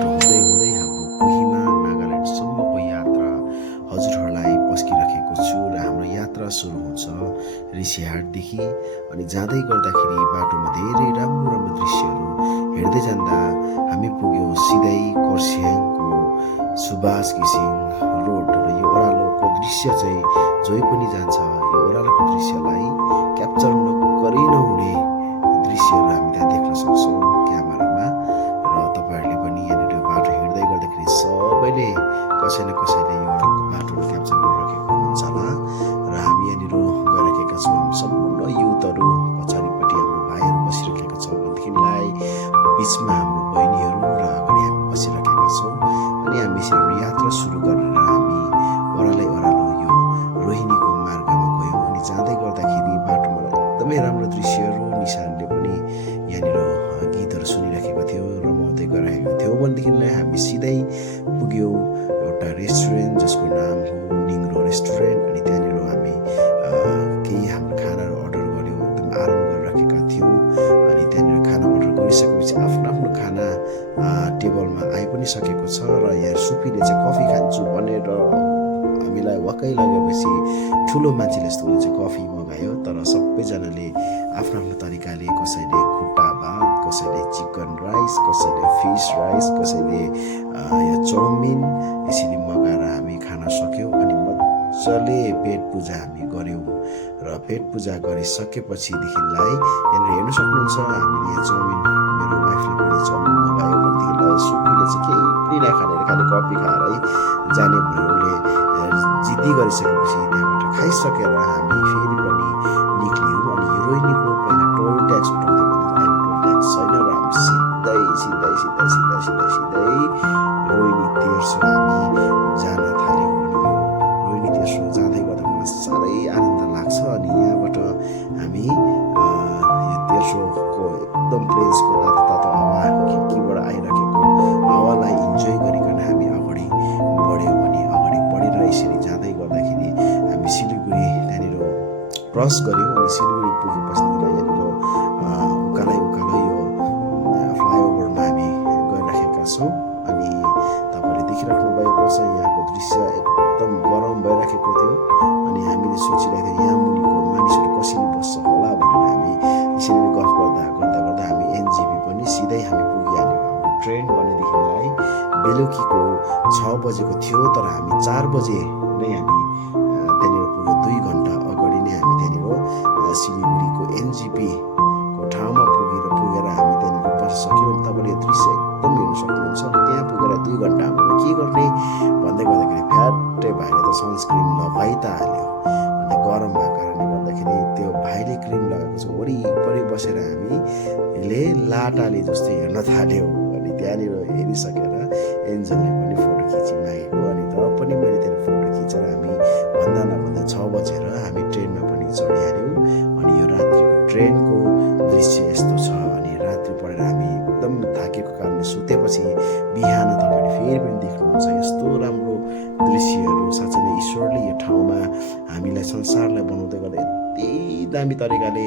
बाटो हुँदै हुँदै हाम्रो कोहिमा नागाल्यान्डसम्मको यात्रा हजुरहरूलाई पस्किराखेको छु र हाम्रो यात्रा सुरु हुन्छ ऋषिहाटदेखि। अनि जाँदै गर्दाखेरि बाटोमा धेरै राम्रो राम्रो दृश्यहरू हेर्दै जाँदा हामी पुग्यौँ सिधै खरसाङको सुभाष घिसिङ रोड। र यो ओह्रालोको दृश्य चाहिँ जोही पनि जान्छ यो ओह्रालोको दृश्यलाई क्याप्चर गरी नहुने दृश्यहरू हामी त्यहाँ देख्न सक्छौँ क्यामेरामा। र तपाईँहरूले पनि यहाँनिर बाटो हिँड्दै गर्दाखेरि सबैले कसै न कसैले यो ओह्रालोको बाटोहरू क्याप्चर गरिराखेको हुनुहुन्छ होला। र हामी यहाँनिर गइराखेका छौँ। हामी सम्पूर्ण युथहरू पछाडिपट्टि हाम्रो भाइहरू बसिराखेका छौँ भनेदेखिलाई बिचमा हाम्रो बहिनीहरू र अगाडि हामी बसिराखेका छौँ। अनि हामी यसरी यात्रा सुरु गरेर हामी ओह्रालो यो रोहिणीको मार्गमा गयौँ। अनि जाँदै गर्दाखेरि बाटोमा एकदमै राम्रो दृश्यहरू निशानले पनि यहाँनिर गीतहरू सुनिराखेको थियो रमाउँदै गइरहेको थियो भनेदेखिलाई हामी सिधै पुग्यौँ एउटा रेस्टुरेन्ट जसको नाम हो निङ्ग्रो रेस्टुरेन्ट। अनि त्यहाँनिर हामी केही हाम्रो खानाहरू अर्डर गऱ्यौँ। एकदम आराम गरिराखेका थियौँ। अनि त्यहाँनिर खाना अर्डर गरिसकेपछि आफ्नो आफ्नो खाना टेबलमा आइ पनि सकेको छ। र यहाँ सुपीले चाहिँ कफी खान्छु भनेर हामीलाई वाक्कै लगेपछि ठुलो मान्छेले जस्तो उसले चाहिँ कफी मगायो। तर सबैजनाले आफ्नो आफ्नो तरिकाले कसैले खुट्टा भात, कसैले चिकन राइस, कसैले फिस राइस, कसैले यो चाउमिन यसरी मगाएर हामी खान सक्यौँ। अनि मजाले पेट पूजा हामी गऱ्यौँ। र पेट पूजा गरिसकेपछिदेखिलाई यहाँनिर हेर्न सक्नुहुन्छ हामीले यहाँ चाउमिन मेरो वाइफले पनि चाउमिन मगायो भनेदेखिलाई सुपीले चाहिँ केही पनि नखानेर खालि कफी खाएरै जाने भनेर उसले जिद्दी गरिसकेपछि त्यहाँबाट खाइसकेर हामी फेरि पनि निक्लियौँ। अनि यो रोहिणीको पहिला टोल ट्याक्स उठाउँथ्यो भने अहिले टोल ट्याक्स छैन र हामी सिधै रोहिणी तेर्सो हामी जान थाल्यौँ। अनि यो रोहिणी तेर्सो जाँदै गर्दा मलाई साह्रै आनन्द लाग्छ। अनि यहाँबाट हामी यो तेर्सोको एकदम प्लेन्सको तातो तातो हावा खिड्कीबाट आइरहेको हावालाई इन्जोय गरिकन हामी अगाडि बढ्यौँ। अनि अगाडि बढेर यसरी जाँदै गर्दाखेरि हामी सिलगढी त्यहाँनिर क्रस गऱ्यौँ। अनि सिलगढी पुगेपछि यहाँनिर उकालै यो फ्लाइओभरमा हामी गइराखेका छौँ। अनि तपाईँले देखिराख्नु भएको छ यहाँको दृश्य एकदम गरम भइराखेको थियो। अनि हामीले सोचिरहेको थियौँ यहाँ मुनिको मानिसहरू कसरी बस्छ होला भनेर हामी यसरी गफ गर्दा हामी एनजेपी पनि सिधै हामी पुगिहाल्यौँ। हाम्रो ट्रेन भनेदेखिलाई बेलुकीको 6 बजेको थियो। तर हामी 4 बजे नै हामी त्यहाँनिर पुग्यो। 2 घन्टा अगाडि नै हामी त्यहाँनिर सिलगढीको एनजेपीको ठाउँमा पुगेर हामी त्यहाँनिर बस्न सक्यौँ। अनि तपाईँले यो दृश्य एकदम हेर्न सक्नुहुन्छ। त्यहाँ पुगेर 2 घन्टा हाम्रो के गर्ने भन्दै गर्दाखेरि फ्याट्टै भाइले त सनस्क्रिन लगाइ त हाल्यो। अनि गरम भएको कारणले गर्दाखेरि त्यो भाइले क्रिम लगाएको छ वरिपरि बसेर हामीले लाटाले जस्तो हेर्न थाल्यौँ। अनि त्यहाँनिर हेरिसकेर एन्जलले पनि फोटो खिचिमागेको। अनि तर पनि मैले त्यहाँनिर फोटो खिचेर हामी भन्दा नभन्दा 6 बजेर हामी ट्रेनमा पनि चढिहाल्यौँ। अनि यो रात्रिको ट्रेनको दृश्य यस्तो छ। अनि रात्रि परेर हामी एकदम थाकेको कारणले सुतेपछि बिहान तपाईँले फेरि पनि देख्नुहुन्छ यस्तो राम्रो दृश्यहरू। साँच्चै नै ईश्वरले यो ठाउँमा हामीलाई संसारलाई बनाउँदै गर्दा यति दामी तरिकाले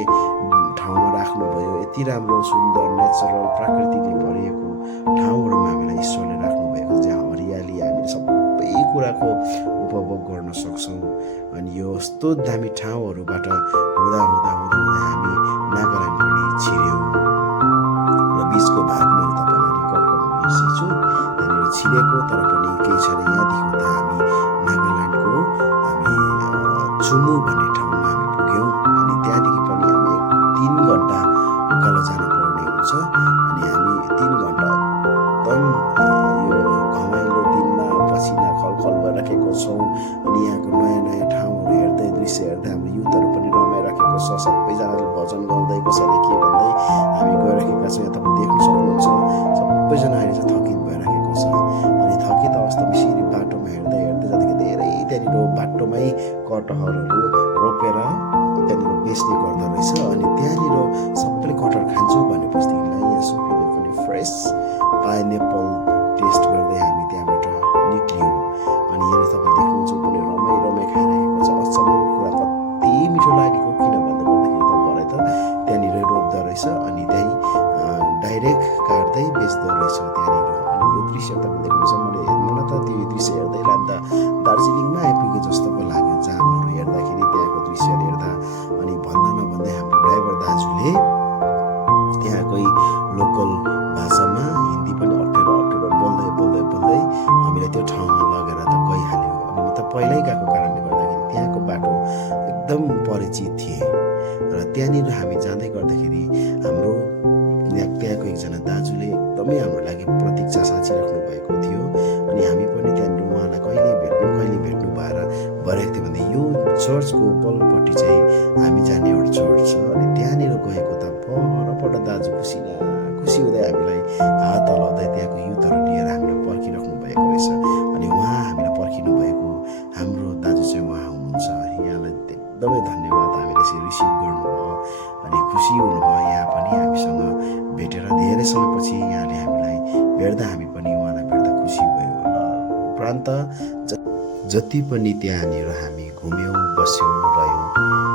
ठाउँमा राख्नुभयो। यति राम्रो सुन्दर नेचरल प्रकृतिले भरिएको ठाउँहरूमा हामीलाई ईश्वरले राख्नुभएको जहाँ हरियाली हामीले सबै कुराको उपभोग गर्न सक्छौँ। अनि यो यस्तो दामी ठाउँहरूबाट हुँदा हामी नागाल्यान्ड पनि छिर्यौँ। र बिचको भाग मैले तपाईँलाई रेकर्ड गर्न बिर्सेछु त्यहाँनिर छिरेको। तर पनि केही छैन यहाँदेखि उता हामी नागाल्यान्डको हामी चुमु भन्ने ठाउँमा हामी पुग्यौँ। अनि त्यहाँदेखि पनि हामी 3 घन्टा उकालो जानुपर्ने हुन्छ। अनि हामी 3 घन्टा एकदम यो घमाइलो दिनमा पसिना खलखल भइराखेको छौँ। अनि यहाँको नयाँ ठाउँहरू हेर्दै दृश्य हेर्दै हाम्रो युथहरू पनि रमाइराखेको छ। सबैजनाले भजन गाउँदै कसैले के भन्दै हामी गइराखेका छौँ। यहाँ तपाईँ देख्न सक्नुहुन्छ सबैजना अहिले चाहिँ थकित भइराखेको छ। अनि थकित अवस्थामा यसरी बाटोमा हेर्दै जाँदाखेरि धेरै त्यहाँनिर बाटोमै कटहरहरू रोपेर त्यहाँनिर बेच्ने गर्दो रहेछ। अनि त्यहाँनिर सबैले कटहर खान्छु भनेपछिदेखिलाई यहाँ सुपीले पनि फ्रेस पाइनएप्पल टेस्ट गर्दै हामी त्यहाँबाट निक्ल्यौँ। अनि यहाँ तपाईँ देख्नुहुन्छ पनि रमाइ खाइरहेको छ। अचम्मको कुरा कति मिठो लागेको किन भन्दा गर्दाखेरि त भरे त त्यहाँनिर रोप्दो रहेछ। अनि त्यहीँ डाइरेक्ट काट्दै बेच्दो रहेछ त्यहाँनिर। अनि यो दृश्य तपाईँ देख्नुहुन्छ। मलाई त त्यो दृश्य हेर्दै लाँदा दार्जिलिङमा आइपुगे जस्तो पो लाग्यो। जामहरू हेर्दाखेरि त्यहाँको दृश्यहरू हेर्दा अनि भन्दा नभन्दै हाम्रो ड्राइभर दाजुले त्यहाँकै लोकल भाषामा हिन्दी पनि अप्ठ्यारो बोल्दै हामीलाई त्यो ठाउँमा लगेर त गइहाल्यो। अनि म त पहिल्यै गएको कारणले गर्दाखेरि त्यहाँको बाटो एकदम परिचित थिएँ र त्यहाँनिर हामी जाँदै गर्दाखेरि हाम्रो त्यहाँको एकजना दाजुले एकदमै हाम्रो लागि प्रतीक्षा साँचिराख्नु भएको थियो। अनि हामी पनि त्यहाँनिर उहाँलाई कहिले भेट्नु भइरहेको थियो भने यो चर्चको पल्लोपट्टि चाहिँ हामी जाने एउटा चर्च छ। अनि त्यहाँनिर गएको त परपल्ट दाजु खुसी हुँदै हामीलाई हात हलाउँदै त्यहाँको युथहरू लिएर हामीलाई पर्खिराख्नु भएको रहेछ। अनि उहाँ हामीलाई पर्खिनु भएको हाम्रो दाजु चाहिँ उहाँ हुनुहुन्छ। यहाँलाई एकदमै धन्यवाद, हामीले यसरी रिसिभ गर्नुभयो अनि खुसी हुनुभयो। यहाँ पनि हामीसँग भेटेर धेरै समयपछि यहाँले हामीलाई भेट्दा हामी पनि उहाँलाई भेट्दा खुसी भयो। र उपरान्त जति पनि त्यहाँनिर हामी घुम्यौँ, बस्यौँ, रह्यौँ